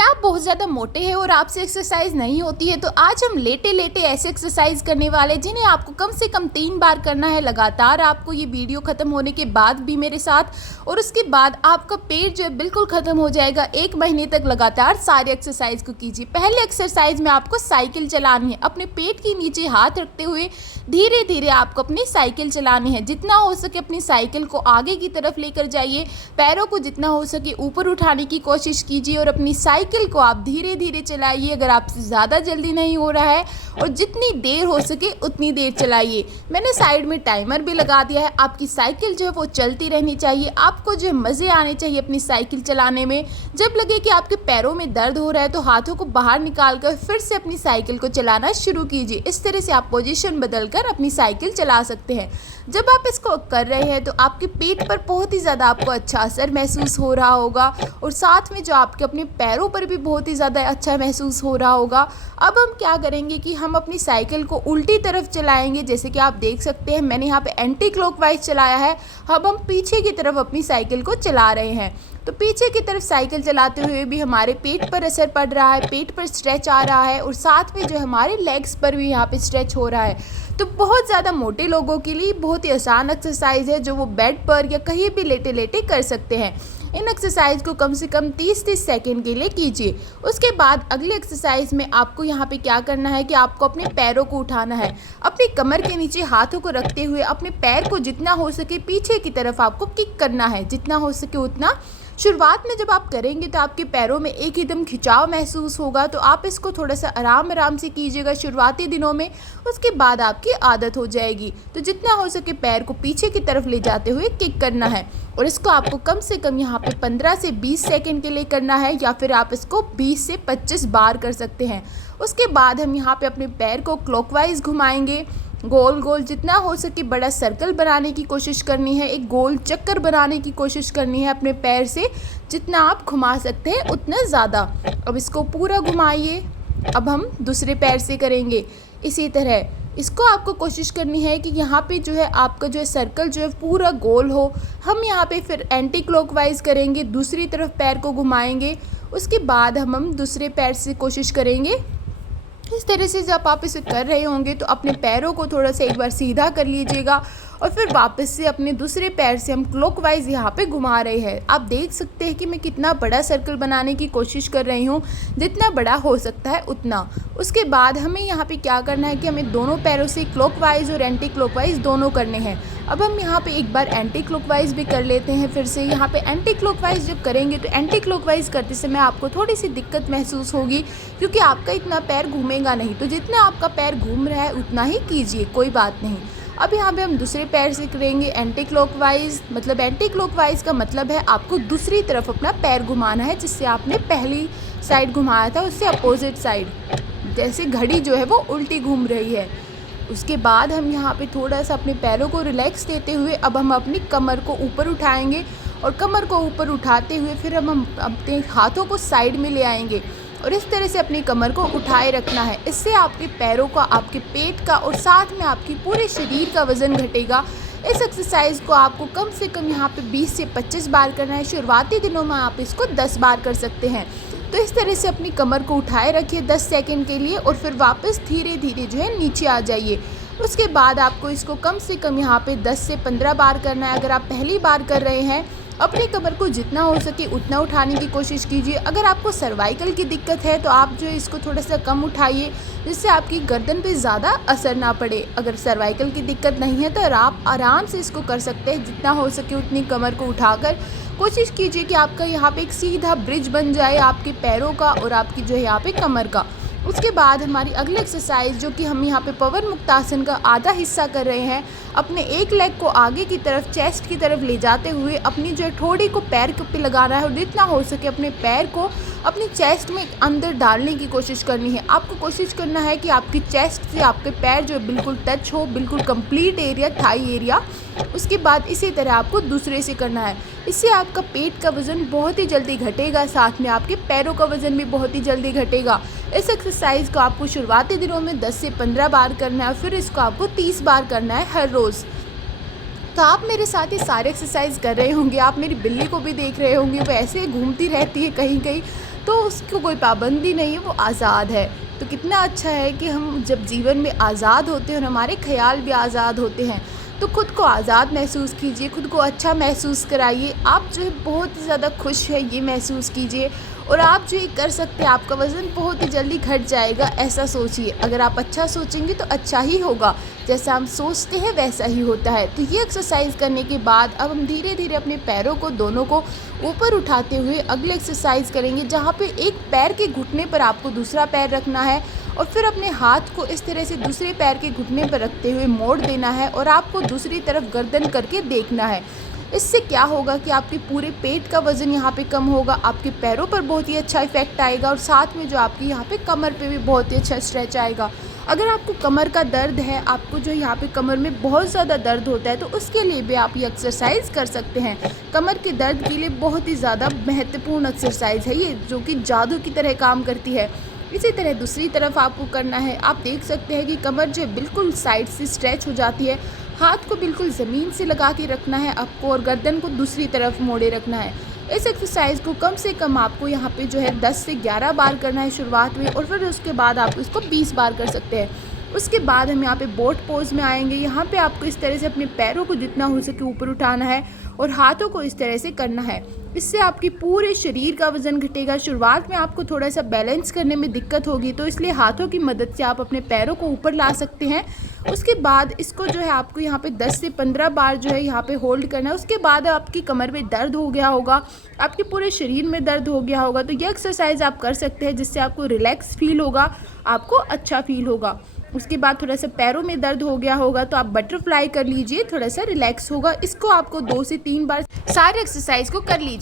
क्या आप बहुत ज़्यादा मोटे हैं और आपसे एक्सरसाइज नहीं होती है? तो आज हम लेटे लेटे ऐसे एक्सरसाइज करने वाले हैं जिन्हें आपको कम से कम 3 बार करना है लगातार। आपको ये वीडियो ख़त्म होने के बाद भी मेरे साथ, और उसके बाद आपका पेट जो है बिल्कुल ख़त्म हो जाएगा। 1 महीने तक लगातार सारे एक्सरसाइज को कीजिए। पहले एक्सरसाइज में आपको साइकिल चलानी है। अपने पेट के नीचे हाथ रखते हुए धीरे धीरे आपको अपनी साइकिल चलानी है। जितना हो सके अपनी साइकिल को आगे की तरफ लेकर जाइए। पैरों को जितना हो सके ऊपर उठाने की कोशिश कीजिए और अपनी साइकिल को आप धीरे धीरे चलाइए। अगर आपसे ज़्यादा जल्दी नहीं हो रहा है और जितनी देर हो सके उतनी देर चलाइए। मैंने साइड में टाइमर भी लगा दिया है। आपकी साइकिल जो है वो चलती रहनी चाहिए। आपको जो मज़े आने चाहिए अपनी साइकिल चलाने में। जब लगे कि आपके पैरों में दर्द हो रहा है तो हाथों को बाहर निकाल कर फिर से अपनी साइकिल को चलाना शुरू कीजिए। इस तरह से आप पोजीशन बदलकर अपनी साइकिल चला सकते हैं। जब आप इसको कर रहे हैं तो आपके पेट पर बहुत ही ज़्यादा आपको अच्छा असर महसूस हो रहा होगा और साथ में जो आपके अपने पैरों पर भी बहुत ही ज़्यादा अच्छा महसूस हो रहा होगा। अब हम क्या करेंगे कि हम अपनी साइकिल को उल्टी तरफ चलाएंगे। जैसे कि आप देख सकते हैं मैंने यहाँ पे एंटी क्लॉकवाइज चलाया है। अब हम पीछे की तरफ अपनी साइकिल को चला रहे हैं। तो पीछे की तरफ साइकिल चलाते हुए भी हमारे पेट पर असर पड़ रहा है, पेट पर स्ट्रेच आ रहा है और साथ में जो हमारे लेग्स पर भी यहाँ पे स्ट्रेच हो रहा है। तो बहुत ज़्यादा मोटे लोगों के लिए बहुत ही आसान एक्सरसाइज है जो वो बेड पर या कहीं भी लेटे लेटे कर सकते हैं। इन एक्सरसाइज को कम से कम 30-30 सेकेंड के लिए कीजिए। उसके बाद अगले एक्सरसाइज में आपको यहाँ पे क्या करना है कि आपको अपने पैरों को उठाना है। अपनी कमर के नीचे हाथों को रखते हुए अपने पैर को जितना हो सके पीछे की तरफ आपको किक करना है, जितना हो सके उतना। शुरुआत में जब आप करेंगे तो आपके पैरों में एक एकदम खिंचाव महसूस होगा, तो आप इसको थोड़ा सा आराम आराम से कीजिएगा शुरुआती दिनों में। उसके बाद आपकी आदत हो जाएगी। तो जितना हो सके पैर को पीछे की तरफ ले जाते हुए किक करना है और इसको आपको कम से कम यहाँ पे 15 से 20 सेकंड के लिए करना है या फिर आप इसको 20 से 25 बार कर सकते हैं। उसके बाद हम यहाँ पे अपने पैर को क्लॉकवाइज घुमाएंगे, गोल गोल जितना हो सके बड़ा सर्कल बनाने की कोशिश करनी है, एक गोल चक्कर बनाने की कोशिश करनी है अपने पैर से। जितना आप घुमा सकते हैं उतना ज़्यादा। अब इसको पूरा घुमाइए। अब हम दूसरे पैर से करेंगे इसी तरह। इसको आपको कोशिश करनी है कि यहाँ पे जो है आपका जो है सर्कल जो है पूरा गोल हो। हम यहाँ पे फिर एंटी क्लॉकवाइज करेंगे, दूसरी तरफ पैर को घुमाएंगे। उसके बाद हम दूसरे पैर से कोशिश करेंगे। इस तरह से जब आप इसे कर रहे होंगे तो अपने पैरों को थोड़ा सा एक बार सीधा कर लीजिएगा और फिर वापस से अपने दूसरे पैर से हम क्लॉकवाइज यहाँ पे घुमा रहे हैं। आप देख सकते हैं कि मैं कितना बड़ा सर्कल बनाने की कोशिश कर रही हूँ, जितना बड़ा हो सकता है उतना। उसके बाद हमें यहाँ पे क्या करना है कि हमें दोनों पैरों से क्लॉकवाइज और एंटी क्लॉकवाइज दोनों करने हैं। अब हम यहाँ पे एक बार एंटी क्लॉकवाइज भी कर लेते हैं। फिर से यहाँ पे एंटी क्लॉकवाइज जब करेंगे तो एंटी क्लॉकवाइज करते समय आपको थोड़ी सी दिक्कत महसूस होगी क्योंकि आपका इतना पैर घूमेगा नहीं। तो जितना आपका पैर घूम रहा है उतना ही कीजिए, कोई बात नहीं। अब यहाँ पे हम दूसरे पैर से करेंगे एंटी क्लॉकवाइज। मतलब एंटी क्लॉकवाइज का मतलब है आपको दूसरी तरफ अपना पैर घुमाना है, जिससे आपने पहली साइड घुमाया था उससे अपोजिट साइड। जैसे घड़ी जो है वो उल्टी घूम रही है। उसके बाद हम यहाँ पे थोड़ा सा अपने पैरों को रिलैक्स देते हुए अब हम अपनी कमर को ऊपर उठाएंगे और कमर को ऊपर उठाते हुए फिर हम अपने हाथों को साइड में ले आएंगे और इस तरह से अपनी कमर को उठाए रखना है। इससे आपके पैरों का, आपके पेट का और साथ में आपकी पूरे शरीर का वज़न घटेगा। इस एक्सरसाइज को आपको कम से कम यहाँ पे 20 से 25 बार करना है। शुरुआती दिनों में आप इसको 10 बार कर सकते हैं। तो इस तरह से अपनी कमर को उठाए रखिए 10 सेकंड के लिए और फिर वापस धीरे धीरे जो है नीचे आ जाइए। उसके बाद आपको इसको कम से कम यहाँ पे 10 से 15 बार करना है। अगर आप पहली बार कर रहे हैं अपनी कमर को जितना हो सके उतना उठाने की कोशिश कीजिए। अगर आपको सर्वाइकल की दिक्कत है तो आप जो है इसको थोड़ा सा कम उठाइए, जिससे आपकी गर्दन पे ज़्यादा असर ना पड़े। अगर सर्वाइकल की दिक्कत नहीं है तो आप आराम से इसको कर सकते हैं। जितना हो सके उतनी कमर को उठाकर कोशिश कीजिए कि आपका यहाँ पे एक सीधा ब्रिज बन जाए आपके पैरों का और आपकी जो है यहाँ पे कमर का। उसके बाद हमारी अगली एक्सरसाइज जो कि हम यहाँ पे पवन मुक्तासन का आधा हिस्सा कर रहे हैं। अपने एक लेग को आगे की तरफ चेस्ट की तरफ ले जाते हुए अपनी जो है ठोड़ी को पैर पे लगाना है और जितना हो सके अपने पैर को अपनी चेस्ट में अंदर डालने की कोशिश करनी है। आपको कोशिश करना है कि आपकी चेस्ट से आपके पैर जो है बिल्कुल टच हो, बिल्कुल कंप्लीट एरिया, थाई एरिया। उसके बाद इसी तरह आपको दूसरे से करना है। इससे आपका पेट का वज़न बहुत ही जल्दी घटेगा, साथ में आपके पैरों का वज़न भी बहुत ही जल्दी घटेगा। इस एक्सरसाइज को आपको शुरुआती दिनों में 10 से 15 बार करना है, फिर इसको आपको 30 बार करना है हर रोज़। तो आप मेरे साथ ये सारे एक्सरसाइज कर रहे होंगे। आप मेरी बिल्ली को भी देख रहे होंगे, वो ऐसे घूमती रहती है कहीं कहीं। तो उसको कोई पाबंदी नहीं है, वो आज़ाद है। तो कितना अच्छा है कि हम जब जीवन में आज़ाद होते हैं और हमारे ख़्याल भी आज़ाद होते हैं, तो खुद को आज़ाद महसूस कीजिए, खुद को अच्छा महसूस कराइए। आप जो है बहुत ही ज़्यादा खुश है ये महसूस कीजिए, और आप जो ये कर सकते हैं, आपका वज़न बहुत ही जल्दी घट जाएगा, ऐसा सोचिए। अगर आप अच्छा सोचेंगे तो अच्छा ही होगा, जैसा हम सोचते हैं वैसा ही होता है। तो ये एक्सरसाइज करने के बाद अब हम धीरे धीरे अपने पैरों को दोनों को ऊपर उठाते हुए अगले एक्सरसाइज करेंगे, जहाँ पे एक पैर के घुटने पर आपको दूसरा पैर रखना है और फिर अपने हाथ को इस तरह से दूसरे पैर के घुटने पर रखते हुए मोड़ देना है और आपको दूसरी तरफ गर्दन करके देखना है। इससे क्या होगा कि आपके पूरे पेट का वज़न यहाँ पे कम होगा, आपके पैरों पर बहुत ही अच्छा इफ़ेक्ट आएगा और साथ में जो आपकी यहाँ पे कमर पे भी बहुत ही अच्छा स्ट्रेच आएगा। अगर आपको कमर का दर्द है, आपको जो यहाँ पे कमर में बहुत ज़्यादा दर्द होता है, तो उसके लिए भी आप ये एक्सरसाइज कर सकते हैं। कमर के दर्द के लिए बहुत ही ज़्यादा महत्वपूर्ण एक्सरसाइज है ये, जो कि जादू की तरह काम करती है। इसी तरह दूसरी तरफ आपको करना है। आप देख सकते हैं कि कमर जो है बिल्कुल साइड से स्ट्रेच हो जाती है। हाथ को बिल्कुल ज़मीन से लगा के रखना है आपको और गर्दन को दूसरी तरफ मोड़े रखना है। इस एक्सरसाइज को कम से कम आपको यहाँ पे जो है 10 से 11 बार करना है शुरुआत में, और फिर उसके बाद आप इसको 20 बार कर सकते हैं। उसके बाद हम यहाँ पे बोट पोज में आएंगे। यहाँ पे आपको इस तरह से अपने पैरों को जितना हो सके ऊपर उठाना है और हाथों को इस तरह से करना है। इससे आपकी पूरे शरीर का वज़न घटेगा। शुरुआत में आपको थोड़ा सा बैलेंस करने में दिक्कत होगी, तो इसलिए हाथों की मदद से आप अपने पैरों को ऊपर ला सकते हैं। उसके बाद इसको जो है आपको यहाँ पे 10 से 15 बार जो है यहाँ पे होल्ड करना है। उसके बाद आपकी कमर में दर्द हो गया होगा, आपके पूरे शरीर में दर्द हो गया होगा, तो ये एक्सरसाइज आप कर सकते हैं, जिससे आपको रिलैक्स फील होगा, आपको अच्छा फील होगा। उसके बाद थोड़ा सा पैरों में दर्द हो गया होगा तो आप बटरफ्लाई कर लीजिए, थोड़ा सा रिलैक्स होगा। इसको आपको 2 से 3 बार सारे एक्सरसाइज को कर लीजिए।